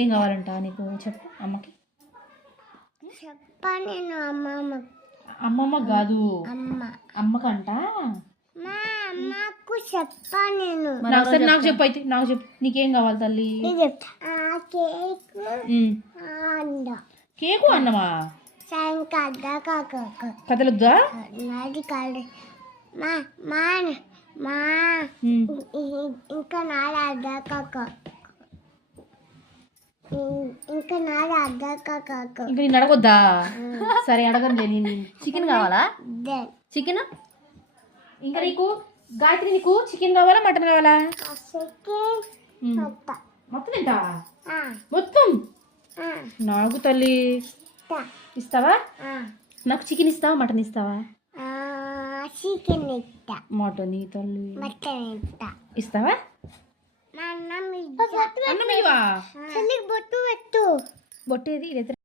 ఏం కావాలంట నీకు చెప్పు అమ్మకి. నేను అమ్మమ్మ కాదు అమ్మకంట. అమ్మకు నేను నాకు చెప్పు అయితే, నాకు చెప్పు నీకేం కావాలి తల్లి. కేకు అన్నమా కదలొద్దా. ఇంకా నాది ఇంకా నేను అడగొద్దా. సరే అడగండి. నేను చికెన్ కావాలా? చికెన్. ఇంకా నీకు గాయత్రి నీకు చికెన్ కావాలా మటన్ కావాలా? మొత్తం తింటా మొత్తం. నాకు తల్లి ఇస్తావా? నాకు చికెన్ ఇస్తావా మటన్ ఇస్తావా? చికెన్ ఇస్తా. మటన్ తల్లి మటన్ ఇస్తావా? అన్నం అన్నం ఇవ్వా? బొట్టు పెట్టు. బొట్టేది ఇదైతే